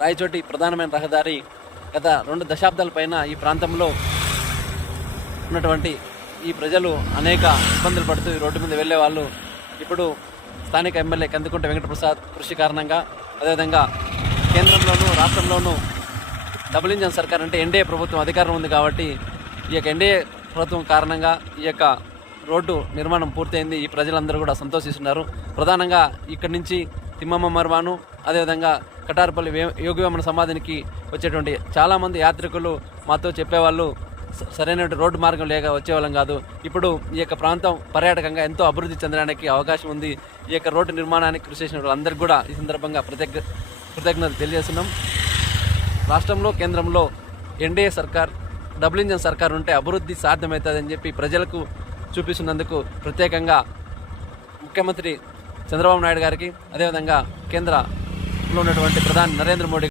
రాయచోటి ప్రధానమైన రహదారి గత 2 దశాబ్దాల పైన ఈ ప్రాంతంలో ఉన్నటువంటి ఈ ప్రజలు అనేక ఇబ్బందులు పడుతూ ఈ రోడ్డు మీద వెళ్ళే వాళ్ళు ఇప్పుడు స్థానిక ఎమ్మెల్యే కందుకుంట వెంకటప్రసాద్ కృషి కారణంగా, అదేవిధంగా కేంద్రంలోనూ రాష్ట్రంలోనూ డబుల్ ఇంజన్ సర్కార్ అంటే ఎన్డీఏ ప్రభుత్వం అధికారం ఉంది కాబట్టి ఈ యొక్క ఎన్డీఏ ప్రభుత్వం కారణంగా ఈ యొక్క రోడ్డు నిర్మాణం పూర్తయింది. ఈ ప్రజలందరూ కూడా సంతోషిస్తున్నారు. ప్రధానంగా ఇక్కడి నుంచి తిమ్మమ్మ మర్వాను, అదేవిధంగా కటారపల్లి యోగివేమన సమాధినికి వచ్చేటువంటి చాలామంది యాత్రికులు మాతో చెప్పేవాళ్ళు సరైన రోడ్డు మార్గం లేక వచ్చేవాళ్ళం కాదు. ఇప్పుడు ఈ యొక్క ప్రాంతం పర్యాటకంగా ఎంతో అభివృద్ధి చెందడానికి అవకాశం ఉంది. ఈ యొక్క రోడ్డు నిర్మాణానికి కృషి చేసిన వాళ్ళందరికీ కూడా ఈ సందర్భంగా కృతజ్ఞతలు తెలియజేస్తున్నాం. రాష్ట్రంలో కేంద్రంలో ఎన్డీఏ సర్కార్, డబుల్ ఇంజన్ సర్కార్ ఉంటే అభివృద్ధి సాధ్యమవుతుందని చెప్పి ప్రజలకు చూపిస్తున్నందుకు ప్రత్యేకంగా ముఖ్యమంత్రి చంద్రబాబు నాయుడు గారికి, అదేవిధంగా కేంద్రంలో ఉన్నటువంటి ప్రధాని నరేంద్ర మోడీ